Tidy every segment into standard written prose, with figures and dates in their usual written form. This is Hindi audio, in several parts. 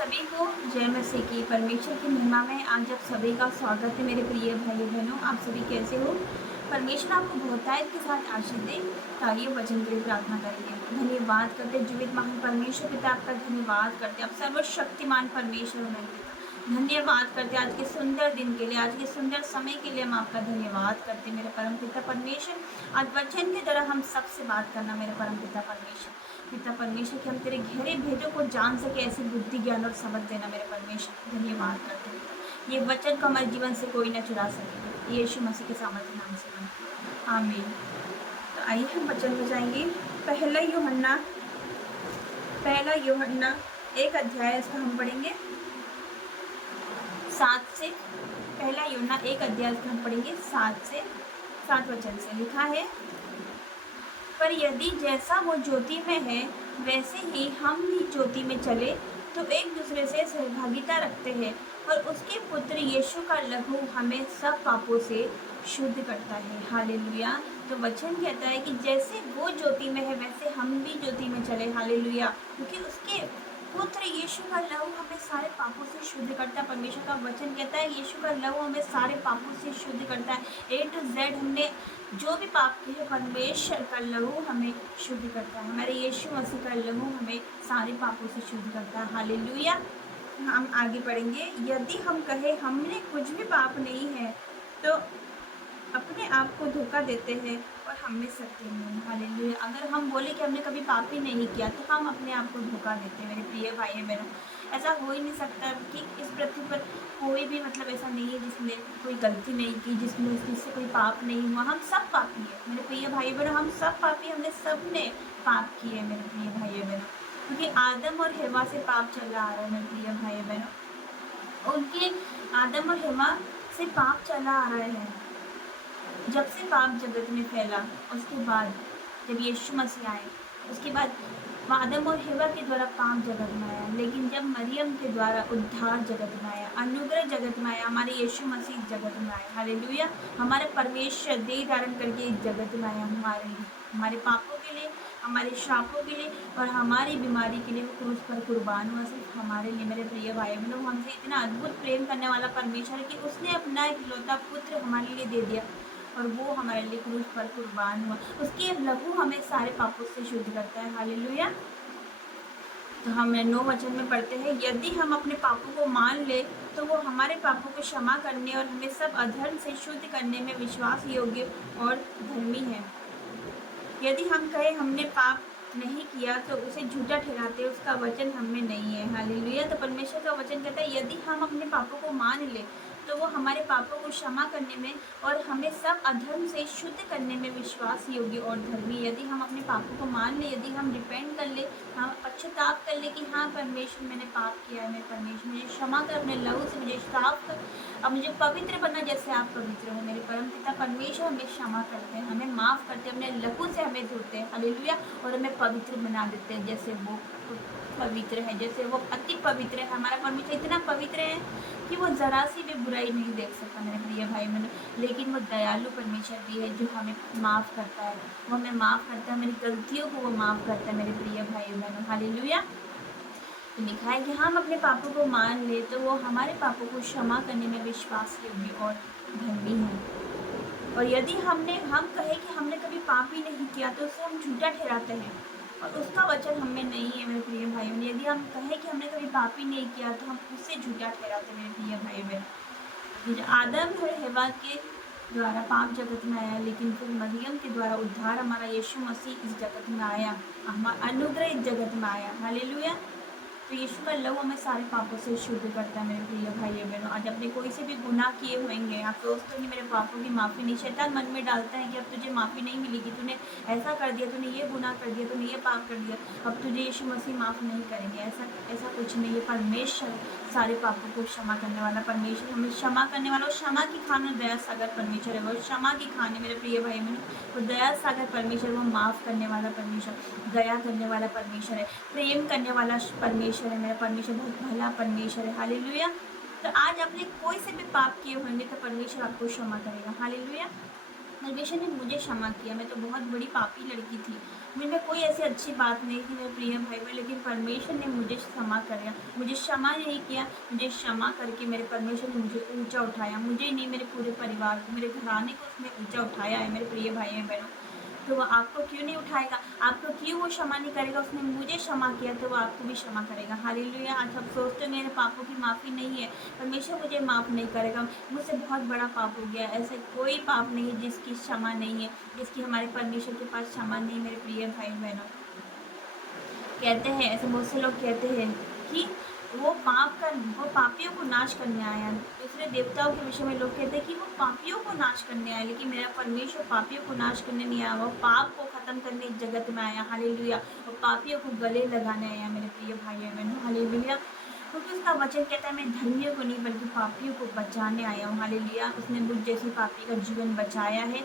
सभी को जय मसीह की। परमेश्वर की महिमा में आज आप सभी का स्वागत है। मेरे प्रिय भाई बहनों, आप सभी कैसे हो? परमेश्वर आपको बहुतायत के साथ आशीष दे। तो आइए वचन के लिए प्रार्थना करेंगे। धन्यवाद करते जीवित महान परमेश्वर पिता, आपका धन्यवाद करते आप सर्वशक्तिमान परमेश्वर में धन्यवाद करते आज के सुंदर दिन के लिए, आज के सुंदर समय के लिए हम आपका धन्यवाद करते मेरे परम पिता परमेश्वर। आज वचन के द्वारा हम सबसे बात करना मेरे परम पिता परमेश्वर कि हम तेरे गहरे भेदों को जान सके, ऐसी बुद्धि ज्ञान और समझ देना मेरे परमेश्वर। धन्यवाद करते हैं ये वचन को हमारे जीवन से कोई न चुरा सके, यीशु मसीह के सामर्थ्य नाम से आमीन। तो आइए हम वचन में जाएंगे। पहला यूहन्ना 1 अध्याय, इसका हम पढ़ेंगे 7 से। पहला यूहन्ना 1 अध्याय इसका हम पढ़ेंगे 7 वचन से। लिखा है, पर यदि जैसा वो ज्योति में है वैसे ही हम भी ज्योति में चले तो एक दूसरे से सहभागिता रखते हैं, और उसके पुत्र यीशु का लहू हमें सब पापों से शुद्ध करता है। हालेलुया। तो वचन कहता है कि जैसे वो ज्योति में है वैसे हम भी ज्योति में चले। हालेलुया। क्योंकि उसके पुत्र यीशु का लहू हमें सारे पापों से शुद्ध करता है। परमेश्वर का वचन कहता है यीशु का लहू हमें सारे पापों से शुद्ध करता है। A to Z हमने जो भी पाप किए, परमेश्वर का लहू हमें शुद्ध करता है। हमारे यीशु मसीह का लहू हमें सारे पापों से शुद्ध करता है। हालेलुया। हम आगे पढ़ेंगे। यदि हम कहें हमने कुछ भी पाप नहीं है तो अपने आप को धोखा देते हैं और हमें सत्य नहीं। हालेलुया। अगर हम बोले कि हमने कभी पाप ही नहीं किया तो हम अपने आप को धोखा देते हैं मेरे प्रिय भाई बहनों। ऐसा हो ही नहीं सकता कि इस पृथ्वी पर कोई भी ऐसा नहीं है जिसने कोई गलती नहीं की, जिससे कोई पाप नहीं हुआ। हम सब पापी है मेरे प्रिय भाई बहनों, हम सब पापी, हमने सब ने पाप किए मेरे प्रिय भाई बहनों। क्योंकि आदम और हेवा से पाप चल रहा है मेरे प्रिय भाई बहनों। उनके आदम और हेवा से पाप चला आ रहा है। जब से पाप जगत में फैला, उसके बाद जब यीशु मसीह आए, उसके बाद आदम और हेवा के द्वारा पाप जगत में आया। लेकिन जब मरियम के द्वारा उद्धार जगत में आया, अनुग्रह जगत में आया, हमारे यीशु मसीह जगत में आया। हालेलुया। हमारे परमेश्वर देह धारण करके इस जगत में आया हमारे लिए, हमारे पापों के लिए, हमारे श्रापों के लिए और हमारी बीमारी के लिए वो क्रूस पर कुर्बान हुआ, सिर्फ हमारे लिए। मेरे प्रिय भाई बहनों, हमसे इतना अद्भुत प्रेम करने वाला परमेश्वर है कि उसने अपना इकलौता पुत्र हमारे लिए दे दिया और वो हमारे लिए क्रूस पर कुर्बान हुआ। उसके लहू हमें सारे पापों से शुद्ध करता है। हालेलुया। तो हम 9 वचन में पढ़ते हैं, यदि हम अपने पापों को मान ले तो वो हमारे पापों को क्षमा करने और हमें सब अधर्म से शुद्ध करने में विश्वास योग्य और धर्मी है। यदि हम कहें हमने पाप नहीं किया तो उसे झूठा ठहराते, उसका वचन हम में नहीं है। हालेलुया। तो परमेश्वर का वचन कहता है यदि हम अपने पापों को मान ले तो वो हमारे पापों को क्षमा करने में और हमें सब अधर्म से शुद्ध करने में विश्वास योग्य और धर्मी। यदि हम अपने पापों को मान ले, यदि हम रिपेंट कर ले, हम पश्चाताप कर ले कि हाँ परमेश्वर मैंने पाप किया है, मेरे परमेश्वर मुझे क्षमा कर, अपने लहू से मुझे साफ कर, अब मुझे पवित्र बनना जैसे आप पवित्र हो। मेरे परम पिता परमेश्वर हमें क्षमा करते हैं, हमें माफ़ करते हैं, अपने लहू से हमें धोते हैं। हालेलुया। और हमें पवित्र बना देते हैं जैसे वो पवित्र है, जैसे वो अति पवित्र है। हमारा परमेश्वर इतना पवित्र है कि वो ज़रा सी भी बुराई नहीं देख सकता मेरे प्रिय भाई बहनों। लेकिन वो दयालु परमेश्वर भी है जो हमें माफ़ करता है, वो हमें माफ़ करता है, मेरी गलतियों को वो माफ़ करता है मेरे प्रिय भाई बहनों। हालेलुया। तो लिखा है कि हम अपने पापों को मान ले तो वो हमारे पापों को क्षमा करने में विश्वास योग्य और धर्मी है। और यदि हम कहे कि हमने कभी पाप ही नहीं किया तो उसे हम झूठा ठहराते हैं और उसका वचन हमें नहीं है मेरे प्रिय भाई बहन। यदि हम कहें कि हमने कभी पाप ही नहीं किया तो हम उससे झूठा ठहराते मेरे प्रिय भाई बहन। आदम और हेवा के द्वारा पाप जगत में आया, लेकिन फिर मरियम के द्वारा उद्धार हमारा यीशु मसीह इस जगत में आया, हमारा अनुग्रह इस जगत में आया। हालेलुया। तो यीशु का लहू हमें सारे पापों से शुद्ध करता है मेरे प्रिय भाई बहनों। आज अपने कोई से भी गुनाह किए होंगे, आप सोचते हो कि मेरे पापों की माफ़ी नहीं, शैतान मन में डालता है कि अब तुझे माफ़ी नहीं मिलेगी, तूने ऐसा कर दिया, तूने ये गुनाह कर दिया, तूने ये पाप कर दिया, अब तुझे यीशु मसीह माफ़ नहीं करेंगे। ऐसा कुछ नहीं है। परमेश्वर सारे पापों को क्षमा करने वाला परमेश्वर, हमें क्षमा करने वाला, क्षमा की खान दया सागर परमेश्वर है। वो क्षमा की खान है मेरे प्रिय भाई बहनों। वो दया सागर परमेश्वर, वो माफ़ करने वाला परमेश्वर, दया करने वाला परमेश्वर है, प्रेम करने वाला परमेश्वर है। मेरा परमेश्वर बहुत भला परमेश्वर है। हालेलुया। तो आज आपने कोई से भी पाप किए होंगे तो परमेश्वर आपको क्षमा करेगा। हालेलुया। परमेश्वर ने मुझे क्षमा किया, मैं तो बहुत बड़ी पापी लड़की थी, मुझ में कोई ऐसी अच्छी बात नहीं थी मेरे प्रिय भाई बहन, लेकिन परमेश्वर ने मुझे क्षमा कर, मुझे क्षमा नहीं किया, मुझे क्षमा करके मेरे परमेश्वर ने मुझे ऊंचा उठाया, मुझे ही नहीं मेरे पूरे परिवार को, मेरे घराने को उसने ऊंचा उठाया है मेरे प्रिय भाई बहनों। तो वो आपको क्यों नहीं उठाएगा, आपको क्यों वो क्षमा नहीं करेगा, उसने मुझे क्षमा किया तो वो आपको भी क्षमा करेगा। हालेलुया। आज आप सोचते हो मेरे पापों की माफ़ी नहीं है, परमेश्वर मुझे माफ़ नहीं करेगा, मुझसे बहुत बड़ा पाप हो गया। ऐसे कोई पाप नहीं है जिसकी क्षमा नहीं है, जिसकी हमारे परमेश्वर के पास क्षमा नहीं। मेरे प्रिय भाई बहनों, कहते हैं ऐसे, बहुत से लोग कहते हैं कि वो पापियों को नाश करने आया। दूसरे देवताओं के विषय में लोग कहते हैं कि वो पापियों को नाश करने आया, लेकिन मेरा परमेश्वर पापियों को नाश करने नहीं आया, वो पाप को खत्म करने इस जगत में आया। हालेलुया। वो पापियों को गले लगाने आया मेरे प्रिय भाई बहनों। हालेलुया। क्योंकि उसका वचन कहता है मैं धर्मियों को नहीं बल्कि पापियों को बचाने आया हूँ। हालेलुया। उसने मुझ जैसे पापी का जीवन बचाया है।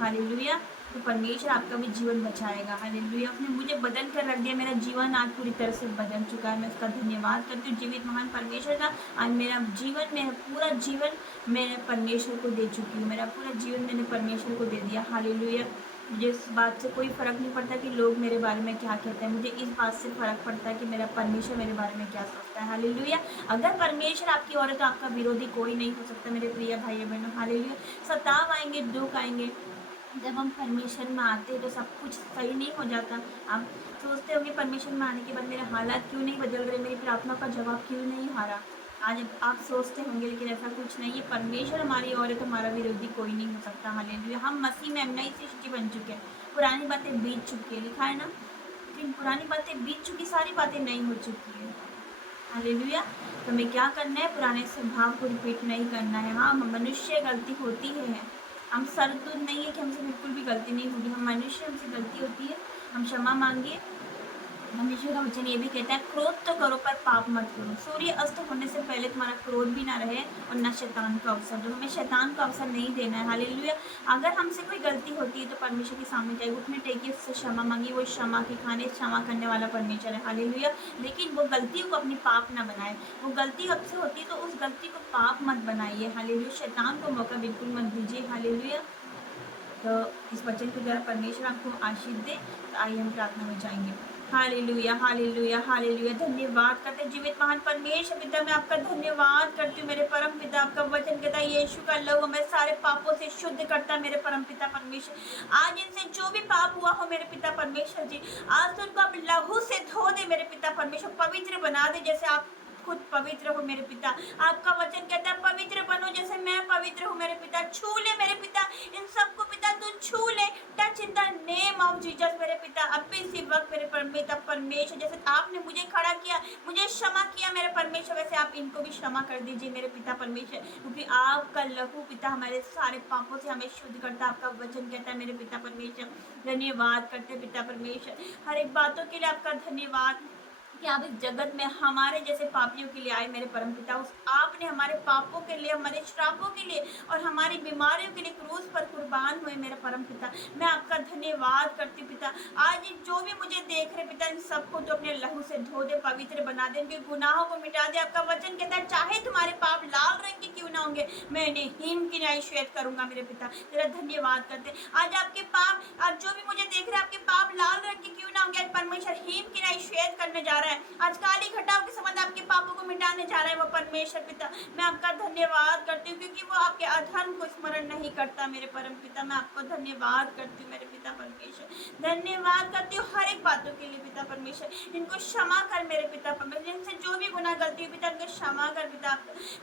हालेलुया। तो परमेश्वर आपका भी जीवन बचाएगा। हालेलुया। उसने मुझे बदल कर रख दिया, मेरा जीवन आज पूरी तरह से बदल चुका है। मैं उसका धन्यवाद करती हूँ जीवित महान परमेश्वर का। आज मेरा जीवन, मेरा पूरा जीवन मैंने परमेश्वर को दे चुकी हूँ, मेरा पूरा जीवन मैंने परमेश्वर को दे दिया। हालेलुया। मुझे इस बात से कोई फ़र्क नहीं पड़ता कि लोग मेरे बारे में क्या कहते हैं, मुझे इस बात से फ़र्क पड़ता है कि मेरा परमेश्वर मेरे बारे में क्या सोचता है। हालेलुया। अगर परमेश्वर आपकी ओर है तो आपका विरोधी कोई नहीं हो सकता मेरे प्रिय भाई बहनों। हालेलुया। सताव आएंगे, दुख आएंगे, जब हम परमेश्वर में आते हैं तो सब कुछ सही नहीं हो जाता। आप सोचते होंगे परमेश्वर में आने के बाद मेरे हालात क्यों नहीं बदल रहे, मेरी प्रार्थना का जवाब क्यों नहीं आ रहा। आज आप सोचते होंगे, लेकिन ऐसा कुछ नहीं है। परमेश्वर हमारी ओर है तो हमारा विरोधी कोई नहीं हो सकता। हालेलुया। हम मसीह में नई सृष्टि बन चुके हैं, पुरानी बातें बीत चुकी है, लिखा है ना, लेकिन पुरानी बातें बीत चुकी, सारी बातें नई हो चुकी है। हालेलुया। तो हमें क्या करना है, पुराने स्वभाव को रिपीट नहीं करना है। हाँ, मनुष्य गलती होती है, हम सरदूत नहीं है कि हमसे बिल्कुल भी गलती नहीं होगी, हम मनुष्य, हमसे गलती होती है, हम क्षमा मांगिए। परमेश्वर का वचन ये भी कहता है क्रोध तो करो पर पाप मत करो। सूर्य अस्त होने से पहले तुम्हारा क्रोध भी ना रहे और न शैतान का अवसर दो। हमें शैतान का अवसर नहीं देना है। हालेलुया। अगर हमसे कोई गलती होती है तो परमेश्वर के सामने जाइए, घुटने टेकिए, उससे क्षमा मांगिए। वो क्षमा के खाने, क्षमा करने वाला परमेश्वर है। हालेलुया। लेकिन वो गलतियों को अपनी पाप ना बनाए। वो गलती आपसे होती है तो उस गलती को पाप मत बनाइए। हालेलुया। शैतान को मौका बिल्कुल मत दीजिए। हालेलुया। तो इस वचन के द्वारा परमेश्वर आपको आशीष दे। तो आइए हम प्रार्थना में जाएंगे। Hallelujah, hallelujah, hallelujah. धन्यवाद करते हैं जीवित महान परमेश्वर पिता, मैं आपका धन्यवाद करती हूँ मेरे परम पिता। आपका वचन कहता है यीशु का लहू हमें सारे पापों से शुद्ध करता है मेरे परम पिता परमेश्वर। आज इनसे जो भी पाप हुआ हो मेरे पिता परमेश्वर जी, आज तो उनको आप लहू से धो दे मेरे पिता परमेश्वर, पवित्र बना दे जैसे आप खुद पवित्र हो मेरे पिता। आपका वचन कहता है पवित्र बनो जैसे मैं पवित्र हूँ मेरे पिता। छू ले मेरे पिता इन सबको पिता, तू छू ले। Touch in the name of Jesus मेरे पिता। अब भी इसी वक्त मेरे पिता परमेश्वर, जैसे आपने मुझे खड़ा किया, मुझे क्षमा किया मेरे परमेश्वर, वैसे आप इनको भी क्षमा कर दीजिए मेरे पिता परमेश्वर, क्योंकि आपका लहू पिता हमारे सारे पापों से हमें शुद्ध करता है। आपका वचन कहता है मेरे पिता परमेश्वर। धन्यवाद करते पिता परमेश्वर, हर एक बातों के लिए आपका धन्यवाद कि आप इस जगत में हमारे जैसे पापियों के लिए आए मेरे परम पिता। उस आपने हमारे पापों के लिए, हमारे श्रापों के लिए और हमारी बीमारियों के लिए क्रूस पर कुर्बान हुए मेरे परम पिता। मैं आपका धन्यवाद करती पिता। आज जो भी मुझे देख रहे पिता, इन सबको तो अपने लहू से धो दे, पवित्र बना दे, इनके गुनाहों को मिटा दे। आपका वचन कहता है चाहे तुम्हारे पाप लाल रंग के क्यों ना होंगे, मैं इन्हें हिम की न्याय श्वेत करूंगा मेरे पिता। तेरा धन्यवाद करते। आज आपके पाप, आज जो भी मुझे देख रहे आपके पाप लाल रंग के क्यों ना होंगे, आज परमेश्वर हिम की न्याय श्वेत करने जा रहा है। आज काली घटाओं के संबंध आपके पापों को मिटाने जा रहा है वो परमेश्वर पिता। मैं आपका धन्यवाद करती हूँ क्योंकि वो आपके अधर्म को स्मरण नहीं करता मेरे परम पिता। मैं आपको धन्यवाद करती हूँ मेरे पिता परमेश्वर, धन्यवाद करती हूँ हर एक बातों के लिए पिता परमेश्वर। इनको क्षमा कर मेरे पिता परमेश्वर, इनसे जो भी गुनाह गलती पिता इनको क्षमा कर पिता।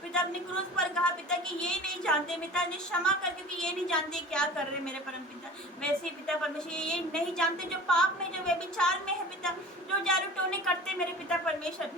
पिता अपने क्रूस पर कहा पिता कि ये नहीं जानते पिता, इन्हें क्षमा कर क्योंकि ये नहीं जानते क्या कर रहे मेरे परम पिता। वैसे ही पिता परमेश्वर ये नहीं जानते जो पाप में, जो व्यभिचार में है पिता, जो जादू टोने करते मेरे पिता परमेश्वर,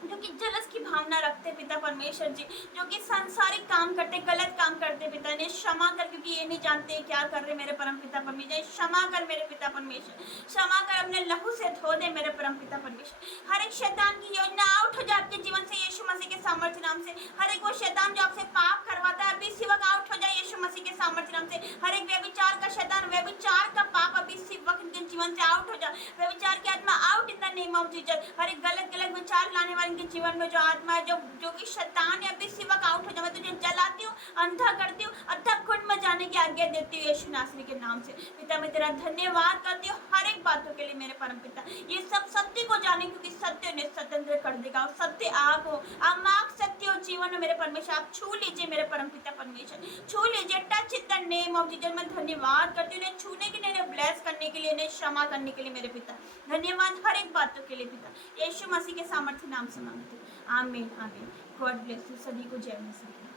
जो कि जलस की भावना रखते पिता परमेश्वर जी, जो कि सांसारिक काम करते, गलत काम करते पिता, ने क्षमा कर क्योंकि ये नहीं जानते क्या कर रहे मेरे परम पिता परमेश्वर। क्षमा कर मेरे पिता परमेश्वर, क्षमा कर, अपने लहू से धो दे मेरे परम पिता परमेश्वर। हर एक शैतान की योजना आउट हो जाए आपके जीवन से यीशु मसीह के सामर्थ्य नाम से। हर एक वो शैतान जो आपसे पाप करवाता है अभी इसी वक्त आउट हो जाए यीशु मसीह के सामर्थ्य नाम से। हर एक व्यभिचार का शैतान, व्यभिचार का पाप अभी इसी वक्त इनके जीवन से आउट हो जाए। व्यभिचार की आत्मा out in the name of Jesus. हर एक गलत विचार लाने वाले इनके जीवन में जो आत्मा है, जो कि शैतान है, अभी वक्त आउट हो जाए। मैं तुझे जलाती हूँ, अंधा करती हूँ, अतः खुद में जाने की आज्ञा देती हूँ यीशु नासरी के नाम से। पिता मैं तेरा धन्यवाद करती हूँ हर एक बातों के लिए मेरे परम पिता। ये सब सत्य को जाने, क्योंकि सत्य उन्हें स्वतंत्र कर देगा और सत्य आग हो, अमाक सत्य हो जीवन में मेरे परमेश्वर। आप छू लीजिए मेरे परम पिता परमेश्वर, छू लीजिए। Touch in the name of Jesus. मैं धन्यवाद करती हूँ इन्हें छूने के लिए, इन्हें ब्लेस करने के लिए, इन्हें क्षमा करने के लिए मेरे पिता। धन्यवाद हर एक बातों के लिए पिता, यीशु मसीह के सामर्थ्य नाम से मांगते हैं। आमीन आमीन। गॉड ब्लेस यू सभी को। जय मसीह।